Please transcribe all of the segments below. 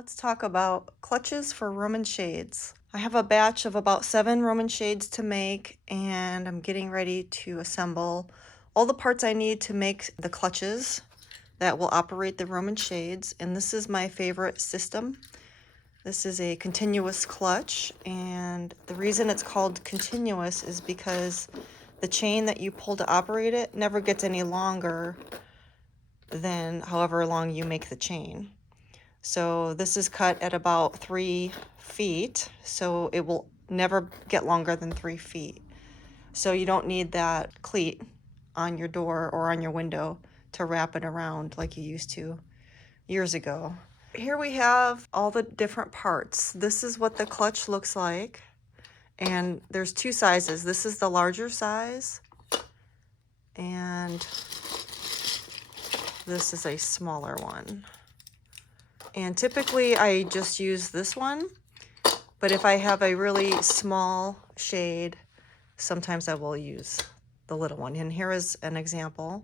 Let's talk about clutches for Roman shades. I have a batch of about 7 Roman shades to make, and I'm getting ready to assemble all the parts I need to make the clutches that will operate the Roman shades. And this is my favorite system. This is a continuous clutch, and the reason it's called continuous is because the chain that you pull to operate it never gets any longer than however long you make the chain. So this is cut at about 3 feet, so it will never get longer than 3 feet. So you don't need that cleat on your door or on your window to wrap it around like you used to years ago. Here we have all the different parts. This is what the clutch looks like, and there's 2 sizes. This is the larger size, and this is a smaller one. And typically I just use this one, but if I have a really small shade, sometimes I will use the little one. And here is an example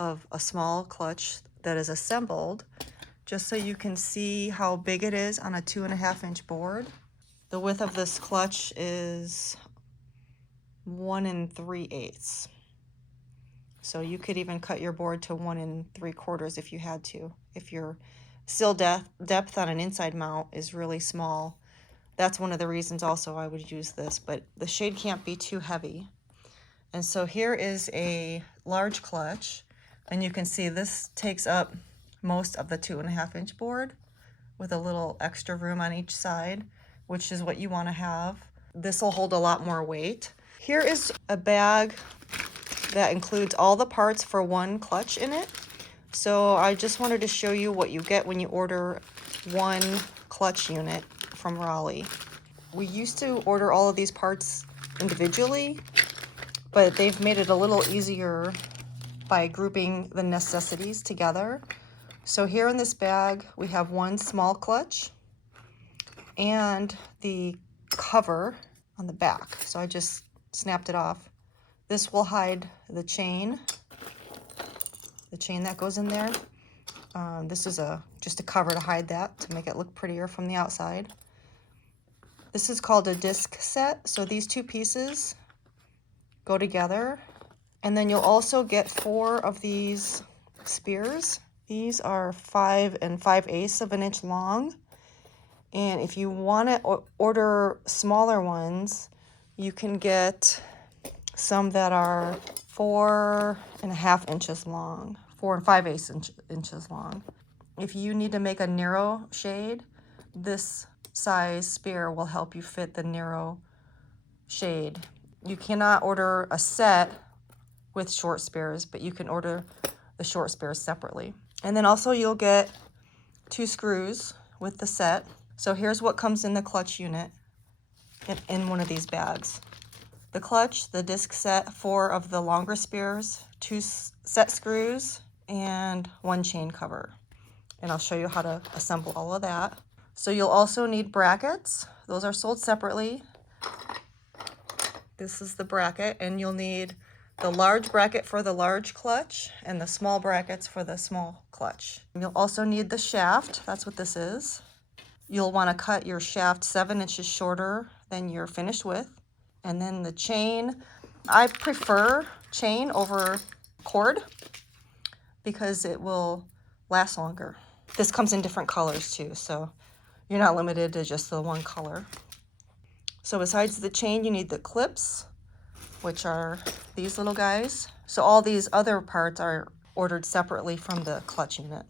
of a small clutch that is assembled, just so you can see how big it is on a 2.5-inch board. The width of this clutch is 1 3/8. So you could even cut your board to 1 3/4 if you had to. If your sill depth on an inside mount is really small, that's one of the reasons also I would use this, but the shade can't be too heavy. And so here is a large clutch, and you can see this takes up most of the 2.5-inch board with a little extra room on each side, which is what you want to have. This will hold a lot more weight. Here is a bag that includes all the parts for one clutch in it. So I just wanted to show you what you get when you order one clutch unit from Raleigh. We used to order all of these parts individually, but they've made it a little easier by grouping the necessities together. So here in this bag, we have one small clutch and the cover on the back. So I just snapped it off. This will hide the chain that goes in there. This is just a cover to hide that, to make it look prettier from the outside. This is called a disc set. So these 2 pieces go together. And then you'll also get 4 of these spears. These are 5 5/8 of an inch long. And if you want to order smaller ones, you can get some that are 4.5 inches long, 4 5/8 inches long. If you need to make a narrow shade, this size spear will help you fit the narrow shade. You cannot order a set with short spears, but you can order the short spears separately. And then also you'll get 2 screws with the set. So here's what comes in the clutch unit in one of these bags. The clutch, the disc set, 4 of the longer spears, 2 set screws, and 1 chain cover. And I'll show you how to assemble all of that. So you'll also need brackets. Those are sold separately. This is the bracket, and you'll need the large bracket for the large clutch and the small brackets for the small clutch. You'll also need the shaft. That's what this is. You'll want to cut your shaft 7 inches shorter than your finished width. And then the chain, I prefer chain over cord because it will last longer. This comes in different colors too, so you're not limited to just the one color. So besides the chain, you need the clips, which are these little guys. So all these other parts are ordered separately from the clutch unit.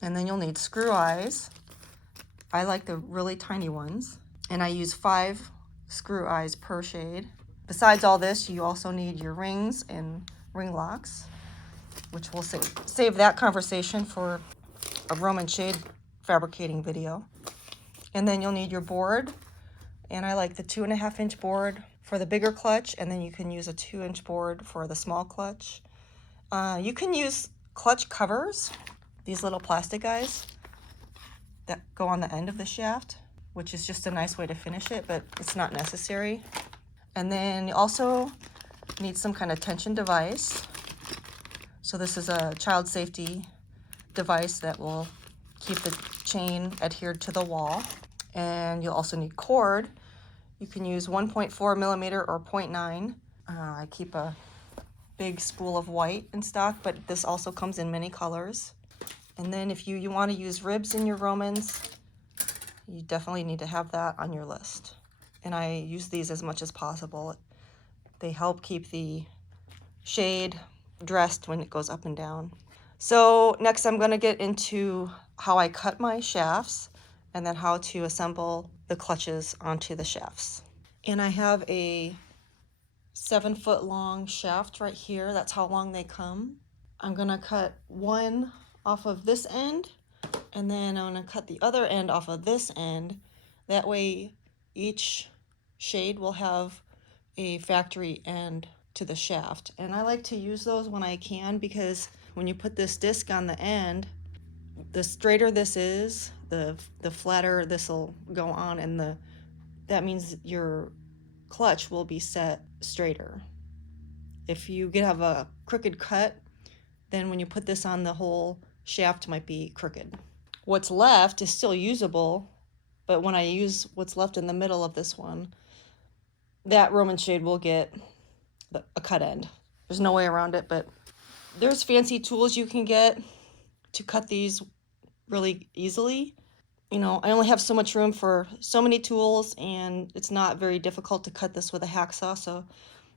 And then you'll need screw eyes. I like the really tiny ones, and I use 5 screw eyes per shade. Besides all this, you also need your rings and ring locks, which we'll save that conversation for a Roman shade fabricating video. And then you'll need your board, and I like the 2.5-inch board for the bigger clutch, and then you can use a 2-inch board for the small clutch. You can use clutch covers, these little plastic guys that go on the end of the shaft, which is just a nice way to finish it, but it's not necessary. And then you also need some kind of tension device. So this is a child safety device that will keep the chain adhered to the wall. And you'll also need cord. You can use 1.4 millimeter or 0.9. I keep a big spool of white in stock, but this also comes in many colors. And then if you want to use ribs in your Romans, you definitely need to have that on your list. And I use these as much as possible. They help keep the shade dressed when it goes up and down. So next I'm going to get into how I cut my shafts and then how to assemble the clutches onto the shafts. And I have a 7-foot long shaft right here. That's how long they come. I'm going to cut one off of this end, and then I'm going to cut the other end off of this end. That way each shade will have a factory end to the shaft. And I like to use those when I can, because when you put this disc on the end, the straighter this is, the flatter this will go on, and that means your clutch will be set straighter. If you have a crooked cut, then when you put this on, the whole shaft might be crooked. What's left is still usable, but when I use what's left in the middle of this one, that Roman shade will get a cut end. There's no way around it, but there's fancy tools you can get to cut these really easily. You know, I only have so much room for so many tools, and it's not very difficult to cut this with a hacksaw, so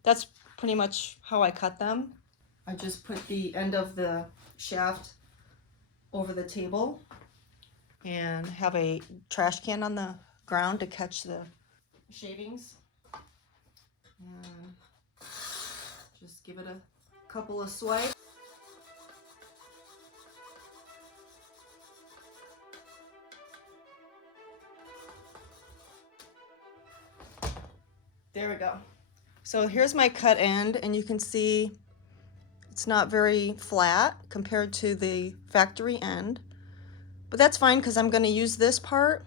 that's pretty much how I cut them. I just put the end of the shaft over the table and have a trash can on the ground to catch the shavings. And just give it a couple of swipes. There we go. So here's my cut end, and you can see it's not very flat compared to the factory end, but that's fine because I'm going to use this part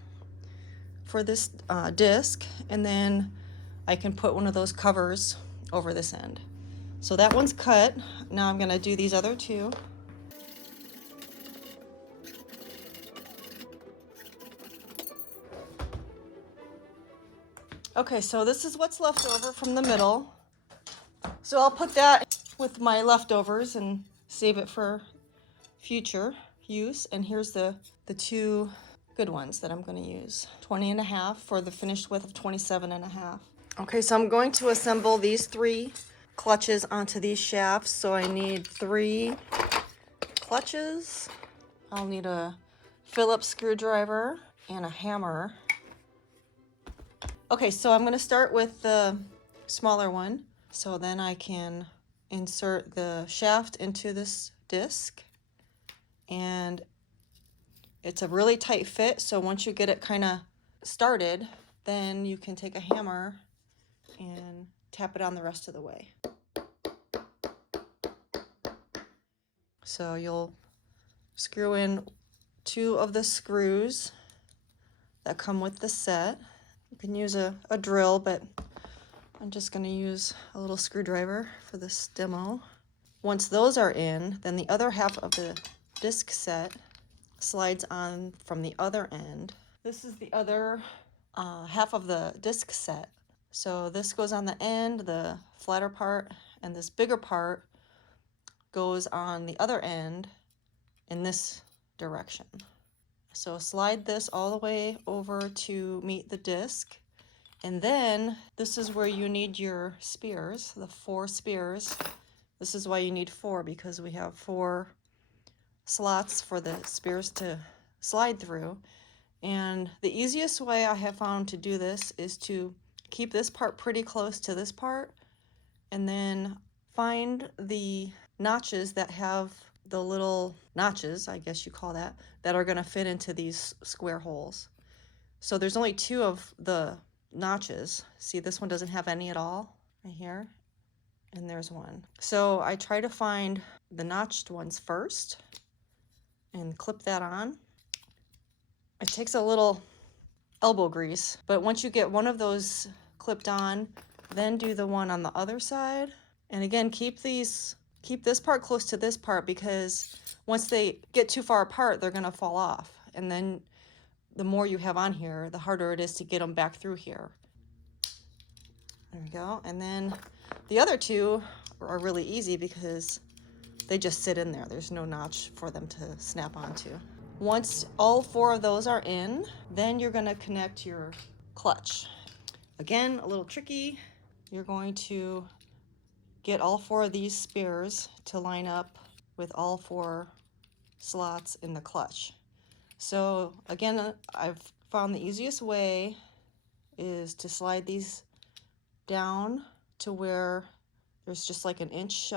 for this disc, and then I can put one of those covers over this end. So that one's cut. Now I'm going to do these other two. Okay, so this is what's left over from the middle. So I'll put that with my leftovers and save it for future use. And here's the two good ones that I'm going to use. 20.5 for the finished width of 27.5. Okay, so I'm going to assemble these 3 clutches onto these shafts. So I need 3 clutches. I'll need a Phillips screwdriver and a hammer. Okay, so I'm going to start with the smaller one, so then I can insert the shaft into this disc. And it's a really tight fit, so once you get it kind of started, then you can take a hammer and tap it on the rest of the way. So you'll screw in 2 of the screws that come with the set. You can use a drill, but I'm just going to use a little screwdriver for this demo. Once those are in, then the other half of the disc set slides on from the other end. This is the other half of the disc set. So this goes on the end, the flatter part, and this bigger part goes on the other end in this direction. So slide this all the way over to meet the disc. And then this is where you need your spears, the 4 spears. This is why you need 4, because we have 4 slots for the spears to slide through. And the easiest way I have found to do this is to keep this part pretty close to this part, and then find the notches that have the little notches, I guess you call that are going to fit into these square holes. So there's only 2 of the notches. See, this one doesn't have any at all right here, and there's one. So I try to find the notched ones first and clip that on. It takes a little elbow grease, but once you get one of those clipped on, then do the one on the other side. And again, keep this part close to this part, because once they get too far apart, they're going to fall off. And then the more you have on here, the harder it is to get them back through here. There we go. And then the other two are really easy because they just sit in there. There's no notch for them to snap onto. Once all 4 of those are in, then you're gonna connect your clutch. Again, a little tricky. You're going to get all 4 of these spears to line up with all 4 slots in the clutch. So again, I've found the easiest way is to slide these down to where there's just like an inch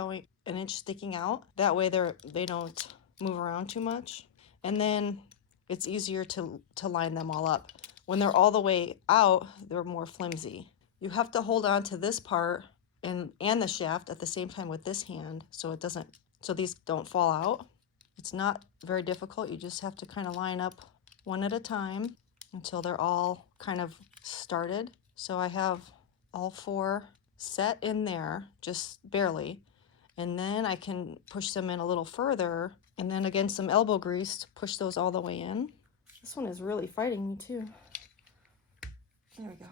sticking out. That way they don't move around too much. And then it's easier to line them all up. When they're all the way out, they're more flimsy. You have to hold on to this part and the shaft at the same time with this hand so these don't fall out. It's not very difficult. You just have to kind of line up one at a time until they're all kind of started. So I have all 4 set in there, just barely. And then I can push them in a little further, and then again some elbow grease to push those all the way in. This one is really fighting me too. There we go.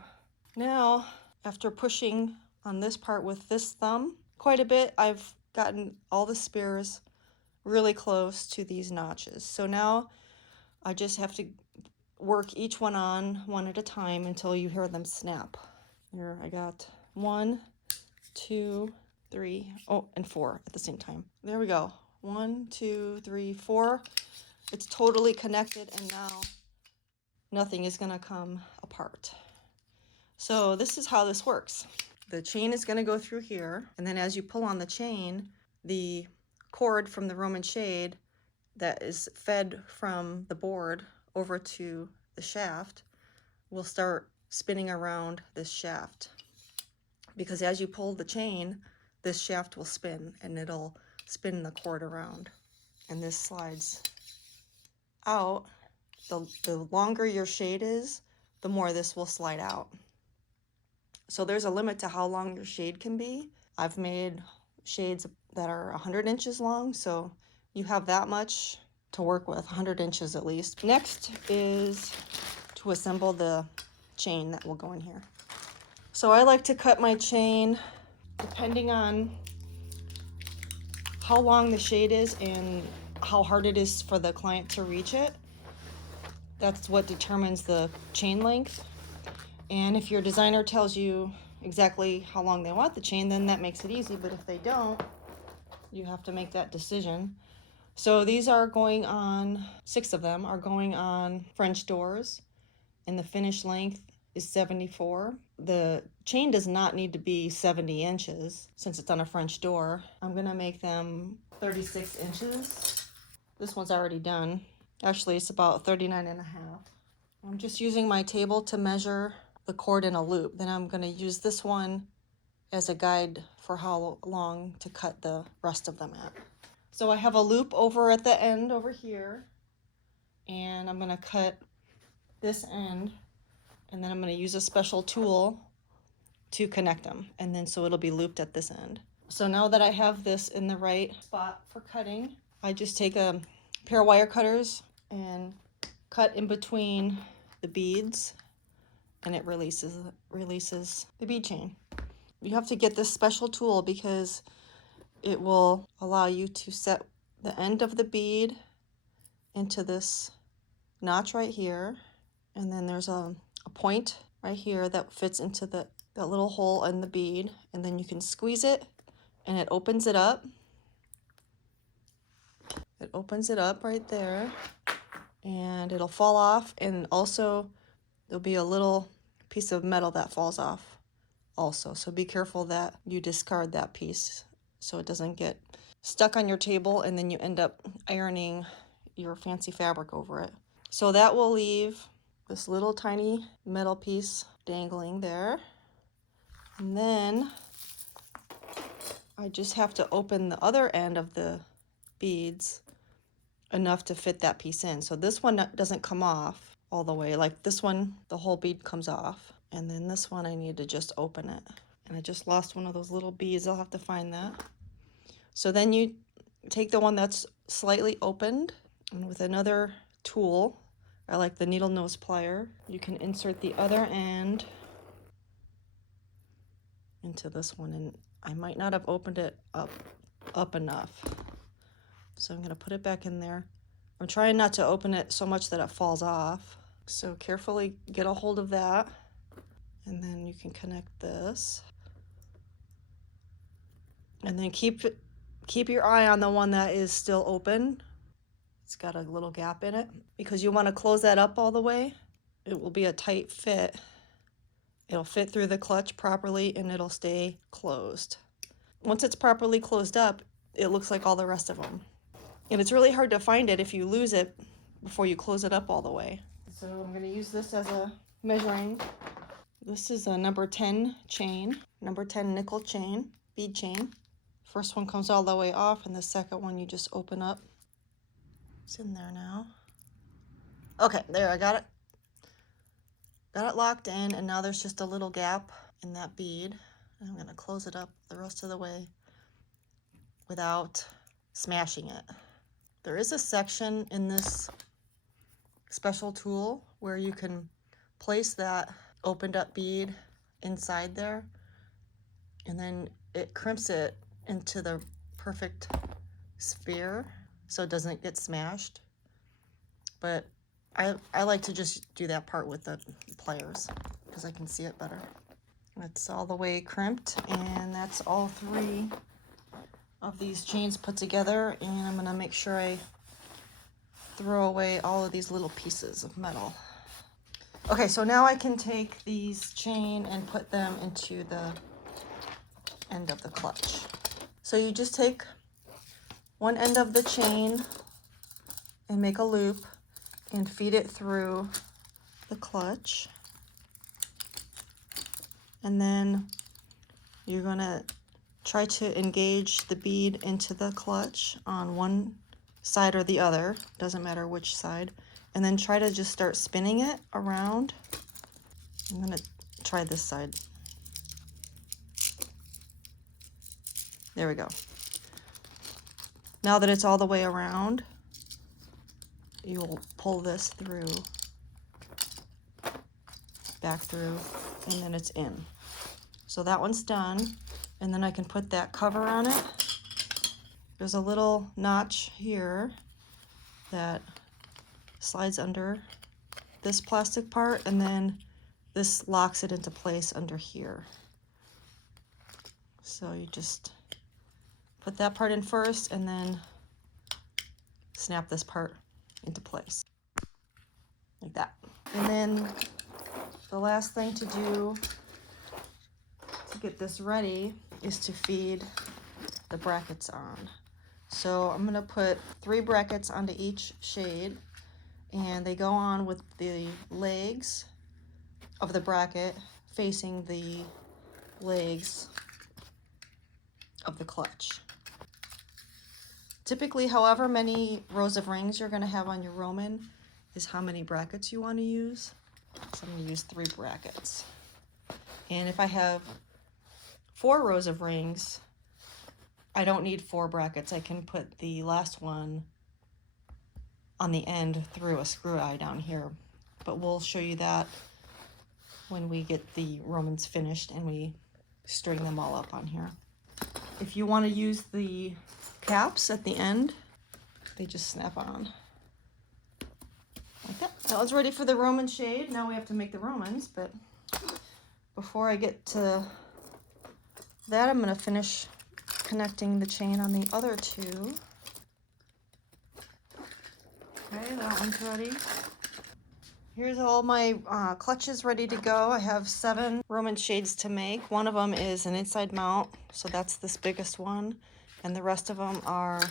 Now, after pushing on this part with this thumb quite a bit, I've gotten all the spears really close to these notches. So now I just have to work each one on one at a time until you hear them snap. Here I got 1, 2, 3, and 4 at the same time. There we go. 1, 2, 3, 4. It's totally connected, and now nothing is gonna come apart. So this is how this works. The chain is gonna go through here, and then as you pull on the chain, the cord from the Roman shade that is fed from the board over to the shaft will start spinning around this shaft. Because as you pull the chain, this shaft will spin and it'll spin the cord around. And this slides out. The longer your shade is, the more this will slide out. So there's a limit to how long your shade can be. I've made shades that are 100 inches long, so you have that much to work with, 100 inches at least. Next is to assemble the chain that will go in here. So I like to cut my chain depending on how long the shade is and how hard it is for the client to reach it. That's what determines the chain length. And if your designer tells you exactly how long they want the chain, then that makes it easy. But if they don't, you have to make that decision. So these are going on, 6 of them are going on French doors, and the finished length is 74. The chain does not need to be 70 inches since it's on a French door. I'm gonna make them 36 inches. This one's already done. Actually, it's about 39.5. I'm just using my table to measure the cord in a loop. Then I'm gonna use this one as a guide for how long to cut the rest of them at. So I have a loop over at the end over here, and I'm gonna cut this end, and then I'm gonna use a special tool to connect them, and then so it'll be looped at this end. So now that I have this in the right spot for cutting, I just take a pair of wire cutters and cut in between the beads, and it releases the bead chain. You have to get this special tool because it will allow you to set the end of the bead into this notch right here, and then there's a point right here that fits into that little hole in the bead, and then you can squeeze it and it opens it up. It opens it up right there, and it'll fall off, and also there'll be a little piece of metal that falls off also. So be careful that you discard that piece so it doesn't get stuck on your table and then you end up ironing your fancy fabric over it. So that will leave this little tiny metal piece dangling there. And then I just have to open the other end of the beads enough to fit that piece in. So this one doesn't come off all the way. Like this one, the whole bead comes off. And then this one, I need to just open it. And I just lost one of those little beads. I'll have to find that. So then you take the one that's slightly opened, and with another tool, I like the needle nose plier. You can insert the other end into this one, and I might not have opened it up enough. So I'm gonna put it back in there. I'm trying not to open it so much that it falls off. So carefully get a hold of that, and then you can connect this. And then keep your eye on the one that is still open. It's got a little gap in it because you want to close that up all the way. It will be a tight fit. It'll fit through the clutch properly and it'll stay closed. Once it's properly closed up, it looks like all the rest of them. And it's really hard to find it if you lose it before you close it up all the way. So I'm going to use this as a measuring. This is a number 10 chain, number 10 nickel chain, bead chain. First one comes all the way off, and the second one you just open up. It's in there now. Okay, there, I got it. Got it locked in, and now there's just a little gap in that bead. I'm gonna close it up the rest of the way without smashing it. There is a section in this special tool where you can place that opened up bead inside there, and then it crimps it into the perfect sphere so it doesn't get smashed. But I like to just do that part with the pliers because I can see it better. It's all the way crimped, and that's all 3 of these chains put together, and I'm gonna make sure I throw away all of these little pieces of metal. Okay, so now I can take these chain and put them into the end of the clutch. So you just take one end of the chain and make a loop and feed it through the clutch. And then you're gonna try to engage the bead into the clutch on one side or the other, doesn't matter which side, and then try to just start spinning it around. I'm gonna try this side. There we go. Now that it's all the way around, you'll pull this through, back through, and then it's in. So that one's done, and then I can put that cover on it. There's a little notch here that slides under this plastic part, and then this locks it into place under here. So you just put that part in first and then snap this part into place like that. And then the last thing to do to get this ready is to feed the brackets on. So I'm gonna put 3 brackets onto each shade, and they go on with the legs of the bracket facing the legs of the clutch. Typically, however many rows of rings you're going to have on your Roman is how many brackets you want to use. So I'm going to use 3 brackets. And if I have 4 rows of rings, I don't need 4 brackets. I can put the last one on the end through a screw eye down here. But we'll show you that when we get the Romans finished and we string them all up on here. If you want to use the caps at the end, they just snap on like that. That was ready for the Roman shade. Now we have to make the Romans, but before I get to that, I'm going to finish connecting the chain on the other 2. Okay, that one's ready. Here's all my clutches ready to go. I have 7 Roman shades to make. One of them is an inside mount, so that's this biggest one. And the rest of them are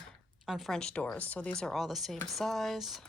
on French doors. So these are all the same size.